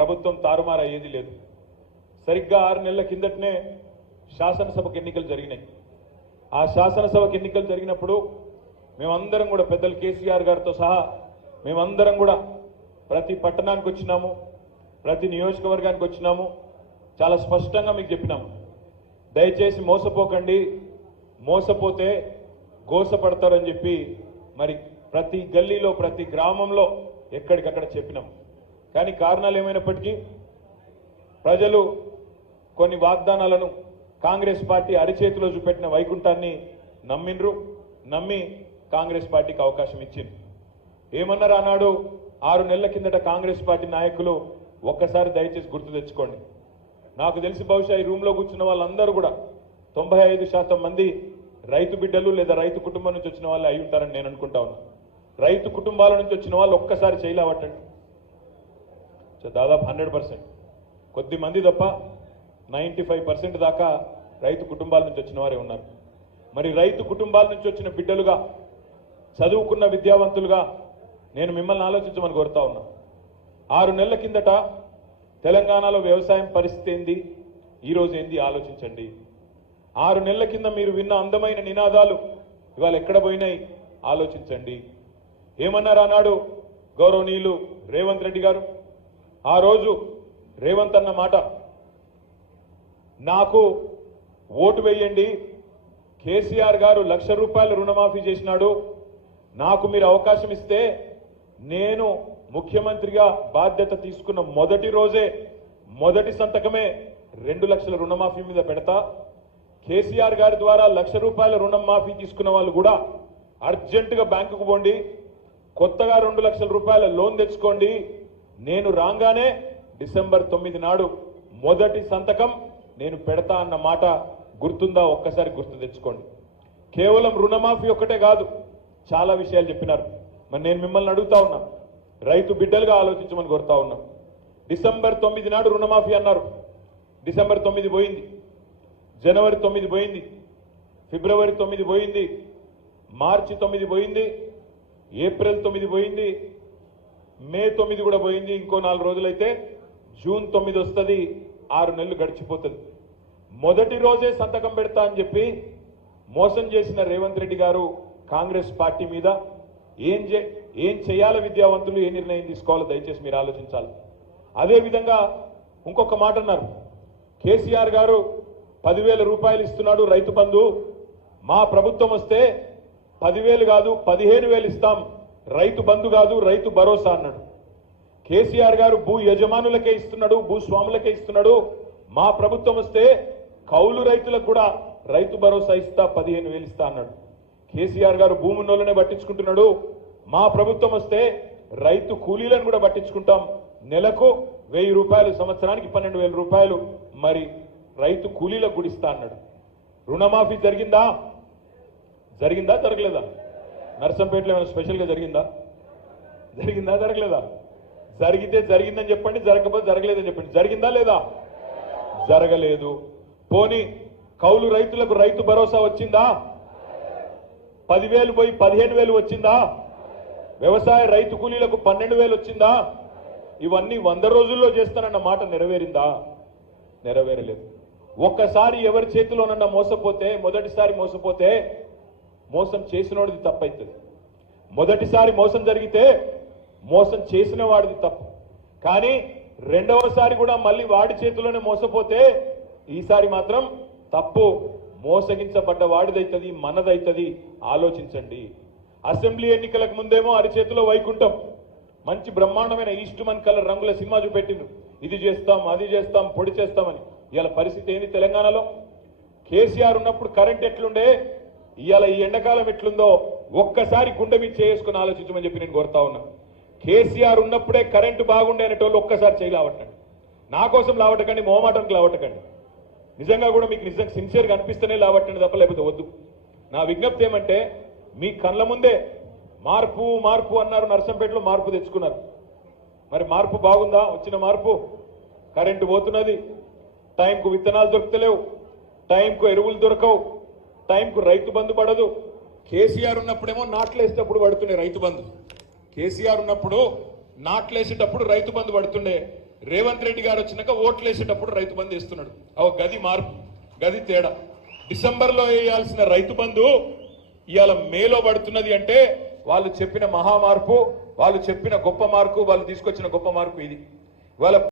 ప్రభుత్వం తారుమారు అయ్యేది లేదు. సరిగ్గా 6 నెలల కిందటనే శాసనసభకు ఎన్నికలు జరిగినాయి. ఆ శాసనసభకు ఎన్నికలు జరిగినప్పుడు మేమందరం కూడా పెద్దలు కేసీఆర్ గారితో సహా మేమందరం కూడా ప్రతి పట్టణానికి వచ్చినాము, ప్రతి నియోజకవర్గానికి వచ్చినాము. చాలా స్పష్టంగా మీకు చెప్పినాము, దయచేసి మోసపోకండి, మోసపోతే గోసపడతారని చెప్పి మరి ప్రతి గల్లీలో ప్రతి గ్రామంలో ఎక్కడికక్కడ చెప్పినాం. కానీ కారణాలు ఏమైనప్పటికీ ప్రజలు కొన్ని వాగ్దానాలను కాంగ్రెస్ పార్టీ అరిచేతిలో చూపెట్టిన వైకుంఠాన్ని నమ్మిండ్రు. నమ్మి కాంగ్రెస్ పార్టీకి అవకాశం ఇచ్చింది. ఏమన్నారు ఆనాడు 6 నెలల కిందట కాంగ్రెస్ పార్టీ నాయకులు? ఒక్కసారి దయచేసి గుర్తు తెచ్చుకోండి. నాకు తెలిసి బహుశా ఈ రూమ్లో కూర్చున్న వాళ్ళందరూ కూడా 95% మంది రైతు బిడ్డలు లేదా రైతు కుటుంబం నుంచి వచ్చిన వాళ్ళు అయి ఉంటారని నేను అనుకుంటా ఉన్నా. రైతు కుటుంబాల నుంచి వచ్చిన వాళ్ళు ఒక్కసారి చేయలేవట్టండి. దాదాపు 100%, కొద్ది మంది తప్ప 95% దాకా రైతు కుటుంబాల నుంచి వచ్చిన వారే ఉన్నారు. మరి రైతు కుటుంబాల నుంచి వచ్చిన బిడ్డలుగా, చదువుకున్న విద్యావంతులుగా నేను మిమ్మల్ని ఆలోచించమని కోరుతా ఉన్నా. 6 నెలల కిందట తెలంగాణలో వ్యవసాయం పరిస్థితి ఏంది, ఈరోజు ఏంది ఆలోచించండి. 6 నెలల కింద మీరు విన్న అందమైన నినాదాలు ఇవాళ ఎక్కడ పోయినాయి ఆలోచించండి. ఏమన్నారు ఆనాడు గౌరవనీయులు రేవంత్ రెడ్డి గారు? ఆ రోజు రేవంత్ అన్న మాట, నాకు ఓటు వేయండి, కేసీఆర్ గారు ₹1,00,000 రుణమాఫీ చేసినాడు, నాకు మీరు అవకాశం ఇస్తే నేను ముఖ్యమంత్రిగా బాధ్యత తీసుకున్న మొదటి రోజే మొదటి సంతకమే 2 లక్షల రుణమాఫీ మీద పెడతా. కేసీఆర్ గారి ద్వారా ₹1,00,000 రుణం మాఫీ తీసుకున్న వాళ్ళు కూడా అర్జెంటుగా బ్యాంకుకు పోండి, కొత్తగా ₹2,00,000 లోన్ తెచ్చుకోండి, నేను రాగానే డిసెంబర్ 9 నాడు మొదటి సంతకం నేను పెడతా అన్న మాట గుర్తుందా? ఒక్కసారి గుర్తు తెచ్చుకోండి. కేవలం రుణమాఫీ ఒక్కటే కాదు, చాలా విషయాలు చెప్పినారు. మరి నేను మిమ్మల్ని అడుగుతా ఉన్నా, రైతు బిడ్డలుగా ఆలోచించమని కోరుతా ఉన్నా. డిసెంబర్ 9 నాడు రుణమాఫీ అన్నారు. డిసెంబర్ 9 పోయింది, జనవరి 9 పోయింది, ఫిబ్రవరి 9 పోయింది, మార్చి 9 పోయింది, ఏప్రిల్ 9 పోయింది, మే 9 కూడా పోయింది. ఇంకో 4 రోజులైతే జూన్ 9 వస్తుంది. 6 నెలలు గడిచిపోతుంది. మొదటి రోజే సంతకం పెడతా అని చెప్పి మోసం చేసిన రేవంత్ రెడ్డి గారు కాంగ్రెస్ పార్టీ మీద ఏం చేయాలి, విద్యావంతులు ఏ నిర్ణయం తీసుకోవాలో దయచేసి మీరు ఆలోచించాలి. అదేవిధంగా ఇంకొక మాట అన్నారు, కేసీఆర్ గారు 10,000 రూపాయలు ఇస్తున్నాడు రైతు బంధు, మా ప్రభుత్వం వస్తే 10,000 కాదు 15,000 ఇస్తాం, రైతు బంధు కాదు రైతు భరోసా అన్నాడు. కేసీఆర్ గారు భూ యజమానులకే ఇస్తున్నాడు, భూస్వాములకే ఇస్తున్నాడు, మా ప్రభుత్వం వస్తే కౌలు రైతులకు కూడా రైతు భరోసా ఇస్తా, 15,000 ఇస్తా అన్నాడు. కేసీఆర్ గారు భూమున్నోళ్ళనే పట్టించుకుంటున్నాడు, మా ప్రభుత్వం వస్తే రైతు కూలీలను కూడా పట్టించుకుంటాం, నెలకు 1,000 రూపాయలు, సంవత్సరానికి 12,000 రూపాయలు మరి రైతు కూలీలకు గుడిస్తా అన్నాడు. రుణమాఫీ జరిగిందా? జరిగిందా జరగలేదా? నర్సంపేటలో ఏమైనా స్పెషల్గా జరిగిందా? జరిగిందా జరగలేదా? జరిగితే జరిగిందని చెప్పండి, జరగకపోతే జరగలేదని చెప్పండి. జరిగిందా లేదా? జరగలేదు. పోనీ కౌలు రైతులకు రైతు భరోసా వచ్చిందా? 10,000 పోయి 15,000 వచ్చిందా? వ్యవసాయ రైతు కూలీలకు 12,000 వచ్చిందా? ఇవన్నీ 100 రోజుల్లో చేస్తానన్న మాట నెరవేరిందా? నెరవేరలేదు. ఒక్కసారి ఎవరి చేతిలోనన్నా మోసపోతే, మొదటిసారి మోసపోతే మోసం చేసినోడిది తప్పైతుంది. మొదటిసారి మోసం జరిగితే మోసం చేసిన వాడిది తప్పు. కానీ రెండవసారి కూడా మళ్ళీ వాడి చేతిలోనే మోసపోతే ఈసారి మాత్రం తప్పు మోసగించబడ్డ వాడిదైతుంది, మనదైతుంది. ఆలోచించండి. అసెంబ్లీ ఎన్నికలకు ముందేమో అరిచేతిలో వైకుంఠం, మంచి బ్రహ్మాండమైన ఈస్ట్మన్ కలర్ రంగుల సినిమా చూపెట్టిండ్రు, ఇది చేస్తాం అది చేస్తాం పొడి చేస్తామని. ఇవాళ పరిస్థితి ఏంది తెలంగాణలో? కేసీఆర్ ఉన్నప్పుడు కరెంట్ ఎట్లుండే, ఇవాళ ఈ ఎండాకాలం ఎట్లుందో ఒక్కసారి గుండె మీద చేసుకుని ఆలోచించమని చెప్పి నేను కోరుతా ఉన్నా. కేసీఆర్ ఉన్నప్పుడే కరెంటు బాగుండే అనేటోళ్ళు ఒక్కసారి చేయలావట్టండి. నా కోసం లావటకండి, మోమాటానికి లావటకండి. నిజంగా కూడా మీకు నిజంగా సిన్సియర్గా అనిపిస్తేనే లావట్టండి తప్ప లేకపోతే వద్దు. నా విజ్ఞప్తి ఏమంటే, మీ కళ్ళ ముందే మార్పు మార్పు అన్నారు, నర్సంపేటలో మార్పు తెచ్చుకున్నారు. మరి మార్పు బాగుందా? వచ్చిన మార్పు కరెంటు పోతున్నది, టైంకు విత్తనాలు దొరుకుతలేవు, టైంకు ఎరువులు దొరకవు, టైంకు రైతు బంధు పడదు. కేసీఆర్ ఉన్నప్పుడేమో నాట్లేసేటప్పుడు పడుతుండే రైతు బంధు. కేసీఆర్ ఉన్నప్పుడు నాట్లేసేటప్పుడు రైతు బంధు పడుతుండే. రేవంత్ రెడ్డి గారు వచ్చినాక ఓట్లు వేసేటప్పుడు రైతు బంధు ఇస్తున్నాడు. గది మార్పు, గది తేడా. డిసెంబర్లో వేయాల్సిన రైతు బంధు ఇవాళ మేలో పడుతున్నది అంటే వాళ్ళు చెప్పిన మహా మార్పు, వాళ్ళు చెప్పిన గొప్ప మార్పు, వాళ్ళు తీసుకొచ్చిన గొప్ప మార్పు ఇది. ఇవాళ